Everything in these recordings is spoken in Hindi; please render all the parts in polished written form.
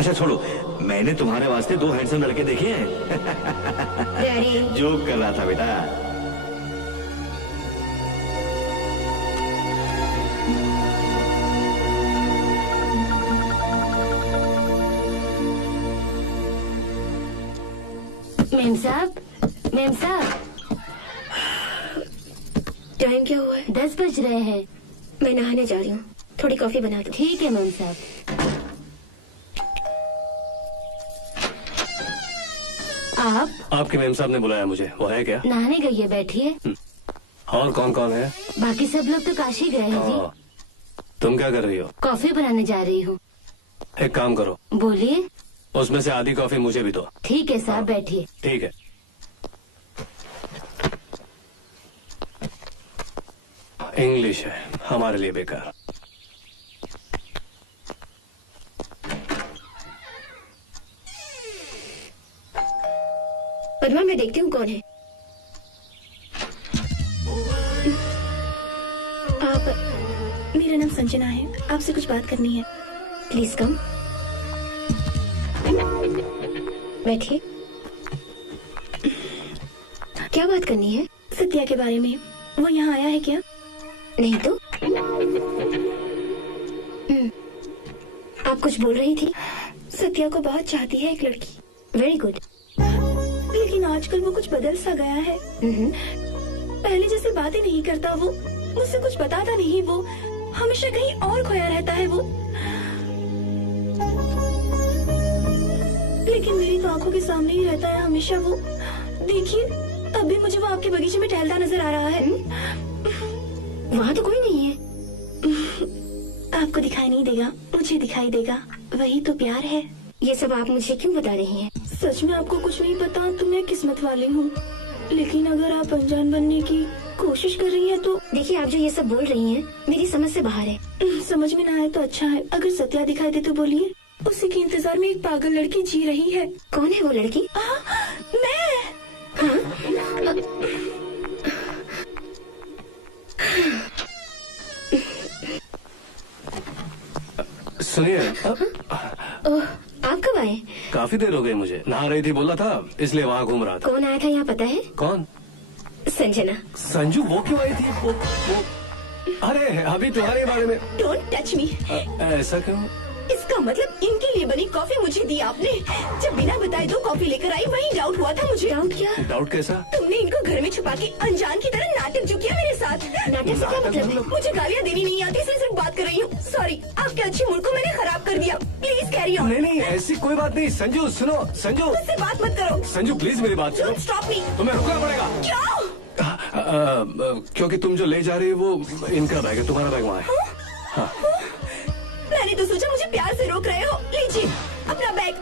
अच्छा छोड़ो, मैंने तुम्हारे वास्ते 2 हैंडसम लड़के देखे हैं। डैडी जोक कर रहा था बेटा। मेम साहब, मेम साहब, टाइम क्या हुआ है? 10 बज रहे हैं। मैं नहाने जा रही हूँ, थोड़ी कॉफी बना दो। ठीक है मेम साहब। आप? आपके मेम साहब ने बुलाया मुझे, वो है क्या? नहाने गई है, बैठिए। और कौन कौन है? बाकी सब लोग तो काशी गए हैं जी। तुम क्या कर रही हो? कॉफी बनाने जा रही हूँ। एक काम करो, बोलिए। उसमें से आधी कॉफी मुझे भी दो। ठीक है साहब, बैठिए। ठीक है। इंग्लिश है हमारे लिए बेकार। पद्मा, मैं देखती हूँ कौन है। आप, मेरा नाम संजना है, आपसे कुछ बात करनी है। प्लीज कम, बैठिए। क्या बात करनी है? सत्या के बारे में। वो यहाँ आया है क्या? नहीं तो। आप कुछ बोल रही थी। सत्या को बहुत चाहती है एक लड़की। Very good. लेकिन आजकल वो कुछ बदल सा गया है। पहले जैसे बातें नहीं करता वो, मुझसे कुछ बताता नहीं वो, हमेशा कहीं और खोया रहता है वो। लेकिन मेरी तो आंखों के सामने ही रहता है हमेशा वो। देखिए, अब भी मुझे वो आपके बगीचे में टहलता नजर आ रहा है। वहाँ तो कोई नहीं है। आपको दिखाई नहीं देगा, मुझे दिखाई देगा। वही तो प्यार है। ये सब आप मुझे क्यों बता रही हैं? सच में आपको कुछ नहीं पता तो मैं किस्मत वाली हूँ। लेकिन अगर आप अनजान बनने की कोशिश कर रही हैं तो। देखिए, आप जो ये सब बोल रही हैं मेरी समझ से बाहर है। समझ में ना आए तो अच्छा है। अगर सत्या दिखाई दे तो बोलिए। उसी के इंतजार में एक पागल लड़की जी रही है। कौन है वो लड़की? मैं। सुनिए, आप कब आए? काफी देर हो गई मुझे। नहा रही थी बोला था, इसलिए वहाँ घूम रहा था। कौन आया था यहाँ पता है? कौन? संजना। संजू? वो क्यों आई थी? वो अरे अभी तुम्हारे बारे में। Don't touch me. ऐसा क्यों? इसका मतलब इनके लिए बनी कॉफी मुझे दी आपने। जब बिना बताए दो कॉफी लेकर आई, वही डाउट हुआ था मुझे। डाउट क्या? डाउट कैसा? तुमने इनको घर में छुपा के अनजान की तरह नाटक जो किया मेरे साथ। नाटक से क्या मतलब है? मुझे गालियाँ देनी नहीं आती, इसलिए सिर्फ बात कर रही हूँ। सॉरी, आपके अच्छे मूड को मैंने खराब कर दिया। Please carry on. नहीं नहीं, ऐसी कोई बात नहीं। संजू सुनो, संजू। मुझसे बात मत करो। संजू प्लीज मेरी बात सुनो। Don't stop me. तुम्हें रुकना पड़ेगा। क्यों? क्योंकि तुम जो ले जा रही है वो इनका बैग है, तुम्हारा बैग वहाँ है। हाँ। मैंने तो सोचा मुझे प्यार से रोक रहे हो। लीजिए अपना बैग,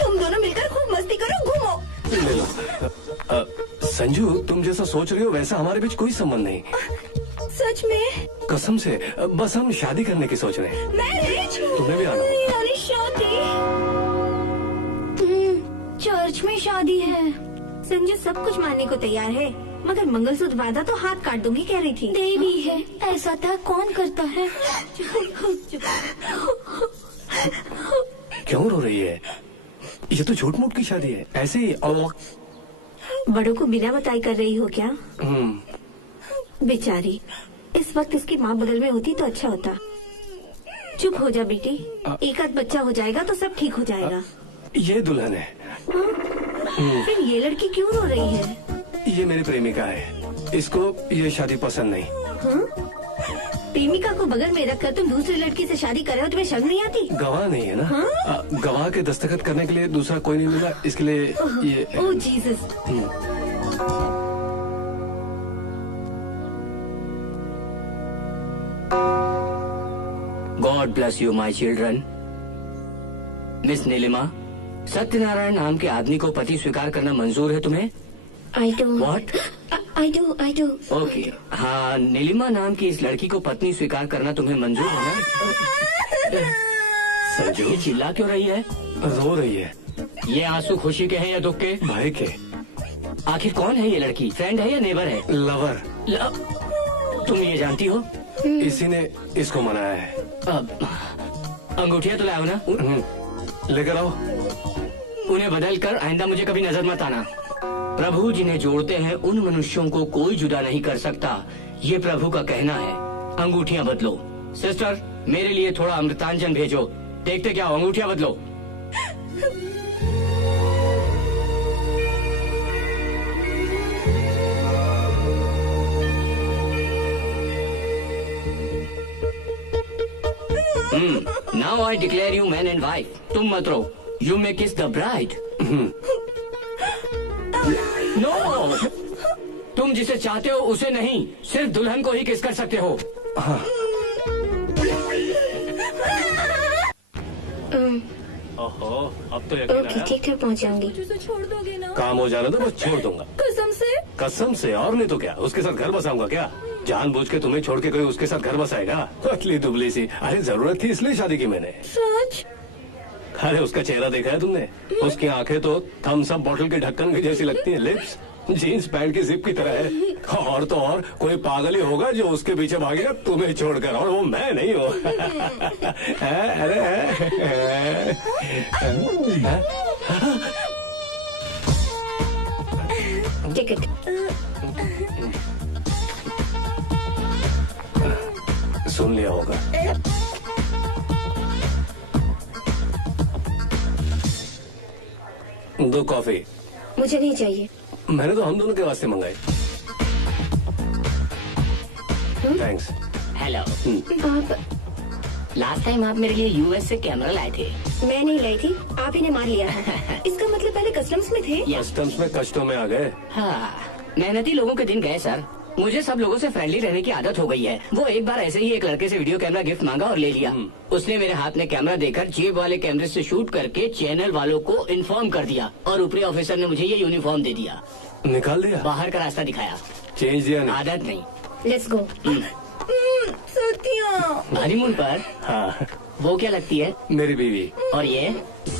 तुम दोनों मिलकर खूब मस्ती करो, घूमो। ले लो। संजू, तुम जैसा सोच रही हो वैसा हमारे बीच कोई संबंध नहीं। सच में? कसम से, बस हम शादी करने की सोच रहे हैं। मैरिज? तुम्हें भी आना होगा। यानी शादी? चर्च में शादी है। संजू सब कुछ मानने को तैयार है, मगर मंगलसूत्र बांधा तो हाथ काट दूंगी कह रही थी। देवी है, ऐसा था कौन करता है? क्यों रो रही है? ये तो झूठ मूठ की शादी है, ऐसे ही। बड़ों को बिना बताई कर रही हो क्या? बेचारी, इस वक्त इसकी माँ बगल में होती तो अच्छा होता। चुप हो जा बेटी, एक आध बच्चा हो जाएगा तो सब ठीक हो जाएगा। ये दुल्हन है। फिर ये लड़की क्यों रो रही है? ये मेरी प्रेमिका है, इसको ये शादी पसंद नहीं। प्रेमिका को बगल में रखकर तुम दूसरी लड़की से शादी कर रहे हो, तुम्हें शर्म नहीं आती? गवाह नहीं है ना? गवाह के दस्तखत करने के लिए दूसरा कोई नहीं मिला, इसके लिए ये। Oh Jesus. God bless you my children. Miss Neelima, Satyanarayana नाम के आदमी को पति स्वीकार करना मंजूर है तुम्हें? I do. What? I do. Okay. हाँ, नीलिमा नाम की इस लड़की को पत्नी स्वीकार करना तुम्हें मंजूर है ना? संजू, ये चिल्ला क्यों रही है? रो रही है। ये आंसू खुशी के हैं या दुख के? भाई के। आखिर कौन है ये लड़की? फ्रेंड है या नेबर है? लवर। तुम ये जानती हो? इसी ने इसको मनाया है। अंगूठिया तो लाओ ना। लेकर आओ। उन्हें बदल कर आइंदा मुझे कभी नजर मत आना। प्रभु जिन्हें जोड़ते हैं उन मनुष्यों को कोई जुदा नहीं कर सकता, ये प्रभु का कहना है। अंगूठियां बदलो। सिस्टर, मेरे लिए थोड़ा अमृतांजन भेजो। देखते क्या हो, अंगूठियां बदलो। Now I declare you man and wife. तुम मत रो। यू मे किस द ब्राइड। नो, तुम जिसे चाहते हो उसे नहीं, सिर्फ दुल्हन को ही किस कर सकते हो। ओहो, अब तो यकीन ओके, आया। ठीक ठाक पहुंच जाऊंगी। मुझे छोड़ दोगे ना? काम हो जाना तो बस छोड़ दूंगा। कसम से? कसम से, और नहीं तो क्या। उसके साथ घर बसाऊंगा क्या? जानबूझ के तुम्हें छोड़ के कोई उसके साथ घर बसाएगा? पतली दुबली सी। अरे जरूरत थी इसलिए शादी की मैंने। सच? अरे उसका चेहरा देखा है तुमने? उसकी आंखें तो थम्स अप बोतल के ढक्कन की जैसी लगती हैं। लिप्स जीन्स पैंट की जिप की तरह है। और तो और कोई पागल ही होगा जो उसके पीछे भागेगा तुम्हें छोड़कर, और वो मैं नहीं हूँ। अरे टिकट। सुन लिया होगा। दो कॉफी। मुझे नहीं चाहिए। मैंने तो हम दोनों के वास्ते मंगाई। थैंक्स। हेलो, आप? लास्ट टाइम आप मेरे लिए यूएस से कैमरा लाए थे। मैं नहीं लाई थी, आप ही ने मार लिया है। इसका मतलब पहले कस्टम्स में थे? कस्टम्स में कष्टों में आ गए। हाँ, मेहनती लोगों के दिन गए सर। मुझे सब लोगों से फ्रेंडली रहने की आदत हो गई है। वो एक बार ऐसे ही एक लड़के से वीडियो कैमरा गिफ्ट मांगा और ले लिया। उसने मेरे हाथ में कैमरा देकर जेब वाले कैमरे से शूट करके चैनल वालों को इन्फॉर्म कर दिया, और ऊपरी ऑफिसर ने मुझे ये यूनिफॉर्म दे दिया। निकाल दिया? बाहर का रास्ता दिखाया। चेंज दिया नहीं? आदत नहीं। Let's go. सत्या। हनीमून पर हाँ, वो क्या लगती है? मेरी बीवी, और ये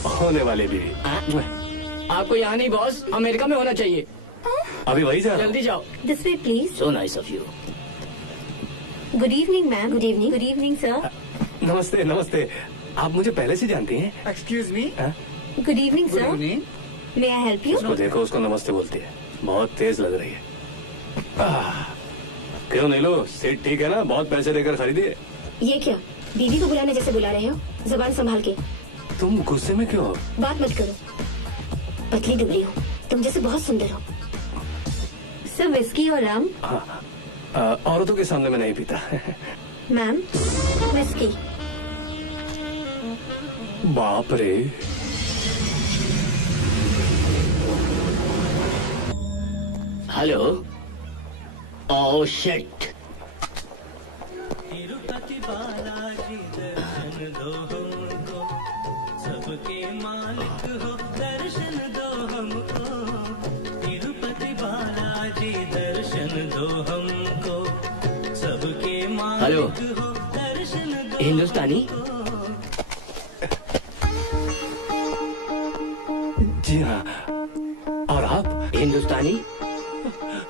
होने वाली बीवी। आपको यहाँ नहीं बॉस, अमेरिका में होना चाहिए। अभी वही जा रहा हूं। जल्दी जाओ। This way please. So nice of you. Good evening ma'am. Good evening. Good evening sir. नमस्ते नमस्ते। आप मुझे पहले से जानती हैं? Excuse me. Good evening Good sir. evening. May I help you? उसको देखो, उसको नमस्ते बोलती है। बहुत तेज लग रही है। क्यों नीलू, सीट ठीक है ना? बहुत पैसे देकर खरीदी है। ये क्या, बीवी को बुलाने जैसे बुला रहे हो? जुबान संभाल के। तुम गुस्से में क्यों हो? बात मत करो। पतली दुबली हो, तुम जैसे बहुत सुंदर हो। सर विस्की और रम। औरतों के सामने मैं नहीं पीता। Ma'am whisky. बाप रे। Hello. Oh shit. Tirupati Balaji दर्शन दो हमको, सबके मालिक हो दर्शन दो हमको। तिरुपति बालाजी दर्शन दो हमको, सबके हेलो। मालिक हो दर्शन दो। हिंदुस्तानी? जी हाँ। और आप? हिंदुस्तानी?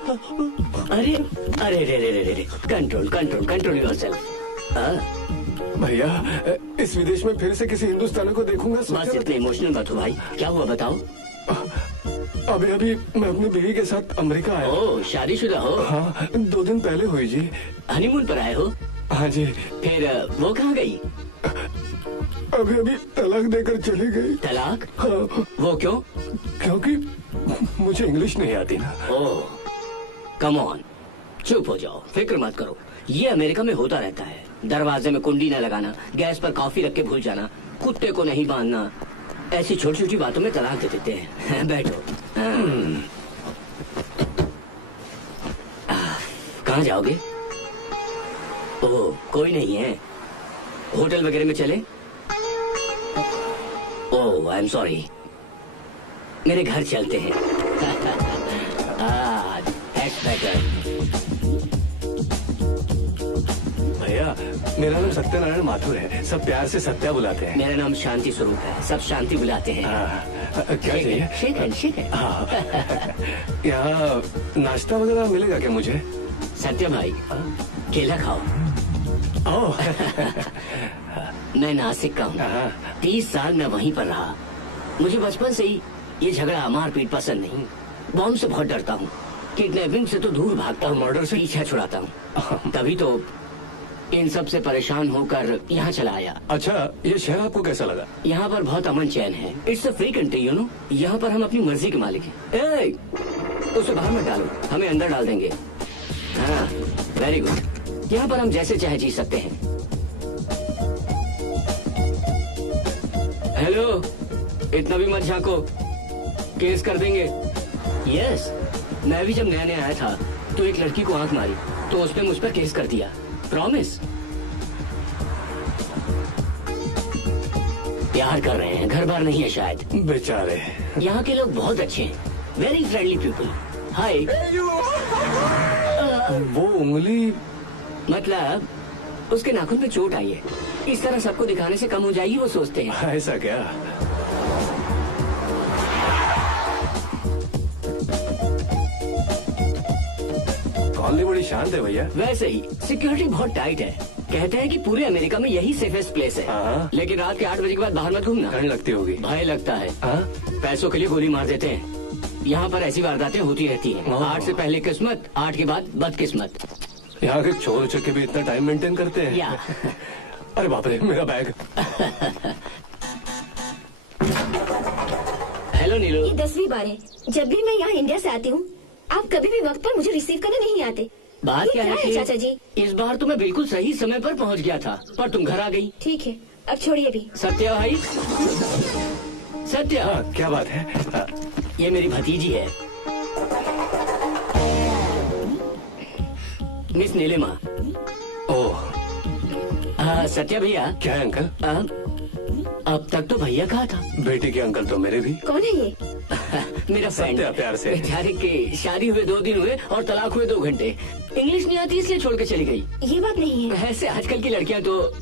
अरे अरे रे रे रे रे, कंट्रोल कंट्रोल कंट्रोल योरसेल्फ। भैया, इस विदेश में फिर से किसी हिंदुस्तानी को देखूंगा बस इतने इमोशनल मत हो भाई। क्या हुआ बताओ? अभी अभी मैं अपनी बीवी के साथ अमेरिका आया। ओह, शादीशुदा हो? हाँ, 2 दिन पहले हुई जी। हनीमून पर आए हो? हाँ जी। फिर वो कहाँ गई? अभी अभी तलाक देकर चली गई। तलाक? हाँ, वो क्यों? क्योंकि मुझे इंग्लिश नहीं आती ना। ओह कम ऑन, चुप हो जाओ, फिक्र मत करो। ये अमेरिका में होता रहता है। दरवाजे में कुंडी न लगाना, गैस पर कॉफी रख के भूल जाना, कुत्ते को नहीं बांधना, ऐसी छोटी छोटी बातों में तलाक दे देते हैं। बैठो। कहाँ जाओगे? ओह कोई नहीं है, होटल वगैरह में चले? ओह आई एम सॉरी, मेरे घर चलते हैं। that's better. भैया, मेरा नाम सत्यनारायण माथुर है। सब प्यार से सत्या बुलाते हैं। मेरा नाम शांति स्वरूप है, सब शांति बुलाते हैं। क्या चाहिए? Shake hand, shake hand. यहाँ नाश्ता वगैरह मिलेगा क्या मुझे? सत्य भाई, केला खाओ। ओह मैं नासिक का हूँ। हाँ। 30 साल मैं वहीं पर रहा। मुझे बचपन से ही ये झगड़ा मारपीट पसंद नहीं। बॉम्ब से बहुत डरता हूँ, किडनैपिंग से तो दूर भागता हूँ, मर्डर से पीछा छुड़ाता हूँ। तभी तो इन सब से परेशान होकर यहाँ चला आया। अच्छा, ये शहर आपको कैसा लगा? यहाँ पर बहुत अमन चैन है। It's a free country, you know. यहाँ पर हम अपनी मर्जी के मालिक हैं। ए, उसे बाहर मत डालो, हमें अंदर डाल देंगे। हाँ, वेरी गुड। यहाँ पर हम जैसे चाहे जी सकते हैं। हेलो, इतना भी मत झांको, केस कर देंगे। यस, मैं भी जब नया नया आया था तो एक लड़की को आंख मारी तो उसने मुझ पर केस कर दिया। प्रॉमिस। प्यार कर रहे हैं, घर बार नहीं है शायद। बेचारे। यहाँ के लोग बहुत अच्छे हैं, वेरी फ्रेंडली पीपल। हाय। वो उंगली। मतलब उसके नाखून पे चोट आई है, इस तरह सबको दिखाने से कम हो जाएगी वो सोचते हैं। ऐसा क्या? कॉलोनी बड़ी शांत है भैया। वैसे ही सिक्योरिटी बहुत टाइट है। कहते हैं कि पूरे अमेरिका में यही सेफेस्ट प्लेस है। हाँ। लेकिन रात के 8 बजे के बाद बाहर मत घूमना, ठंड लगती होगी। भय लगता है। हाँ? पैसों के लिए गोली मार देते हैं। यहाँ पर ऐसी वारदातें होती रहती हैं। ओह। 8 से पहले किस्मत, 8 के बाद बदकिस्मत। यहाँ के चोर उचक्के भी इतना टाइम मेंटेन करते हैं? या। अरे बाप रे, मेरा बैग। हेलो नीलू। ये 10वीं बार है जब भी मैं यहाँ इंडिया से आती हूँ, आप कभी भी वक्त पर मुझे रिसीव करने नहीं आते। बात ये क्या है है चाचा जी? कि इस बार तो मैं बिल्कुल सही समय पर पहुँच गया था, पर तुम घर आ गई। ठीक है, अब छोड़िए भी। सत्या भाई, सत्या। हाँ, क्या बात है? ये मेरी भतीजी है, मिस नीलिमा। ओह, सत्या भैया। क्या है अंकल? अब तक तो भैया कहा था। बेटी के अंकल तो मेरे भी। कौन है ये? मेरा फ्रेंड। सत्या, प्यार से। बेचारे के शादी हुए 2 दिन हुए और तलाक हुए 2 घंटे। इंग्लिश नहीं आती इसलिए छोड़ के चली गई। ये बात नहीं है। ऐसे आजकल की लड़कियां तो।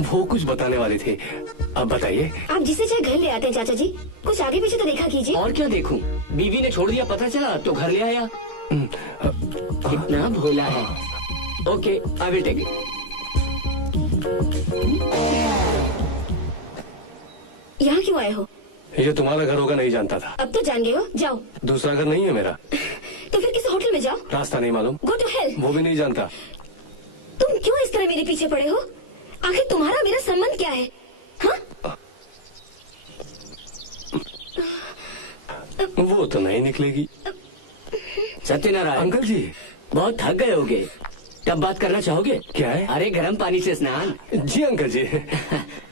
वो कुछ बताने वाली थी, अब बताइए। आप जिसे चाहे घर ले आते हैं चाचा जी, कुछ आगे पीछे तो देखा कीजिए। और क्या देखूं, बीवी ने छोड़ दिया, पता चला तो घर ले आया। कितना भोला है। Okay, I will take it. यहाँ क्यों आए हो? ये तुम्हारा घर होगा नहीं जानता था। अब तो जान गए हो, जाओ। दूसरा घर नहीं है मेरा। तो फिर किसी होटल में जाओ। रास्ता नहीं मालूम। Go to hell. वो भी नहीं जानता। तुम क्यों इस तरह मेरे पीछे पड़े हो? आखिर तुम्हारा मेरा संबंध क्या है? हाँ? वो तो नहीं निकलेगी। सत्यनारायण अंकल जी। बहुत थक गए होगे, तब बात करना चाहोगे? क्या है? अरे गर्म पानी से स्नान। जी अंकल जी।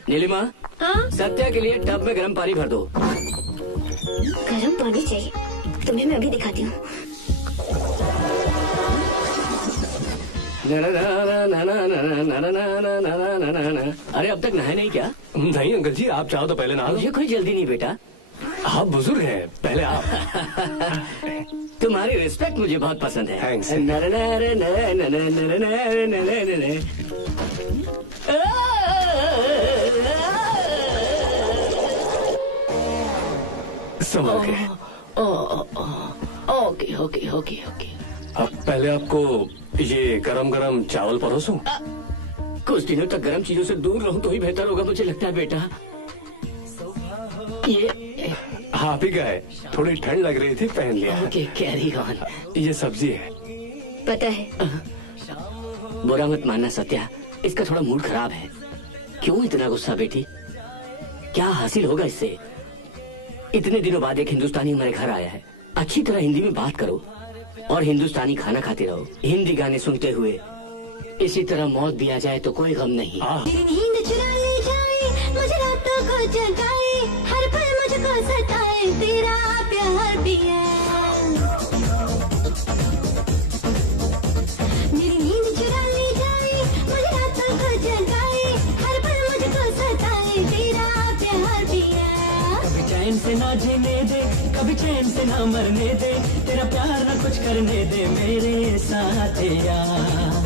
नीलिमा, हाँ? सत्या के लिए टब में गर्म पानी भर दो। गर्म पानी चाहिए तुम्हें? मैं अभी दिखाती हूँ। अरे अब तक नहाए नहीं क्या? नहीं अंकल जी, आप चाहो तो पहले नहा लो। मुझे कोई जल्दी नहीं बेटा। आप बुजुर्ग हैं, पहले आप। तुम्हारी रिस्पेक्ट मुझे बहुत पसंद है। Thanks. संभल के। Okay okay okay okay. अब पहले आपको ये गरम गरम चावल परोसूं? कुछ दिनों तक गर्म चीजों से दूर रहूं तो ही बेहतर होगा, मुझे लगता है बेटा। ये आप ही का है, थोड़ी ठंड लग रही थी, पहन लिया। Okay, carry on. ये सब्जी है। पता है। बुरा मत मानना सत्या, इसका थोड़ा मूड खराब है। क्यों इतना गुस्सा बेटी? क्या हासिल होगा इससे? इतने दिनों बाद एक हिंदुस्तानी हमारे घर आया है। अच्छी तरह हिंदी में बात करो और हिंदुस्तानी खाना खाते रहो, हिंदी गाने सुनते हुए। इसी तरह मौत भी आ जाए तो कोई गम नहीं। नींद चुरा ले जाए, मुझे रातों को जगाए, हर पल मुझको सताए तेरा प्यार पिया। मेरी नींद चुरा ले जाए, मुझे रातों को जगाए, हर पल मुझको सताए तेरा प्यार पिया। कभी चैन से ना जीने दे, कभी चैन से ना मरने दे, तेरा प्यार ना कुछ करने दे मेरे साथ यार।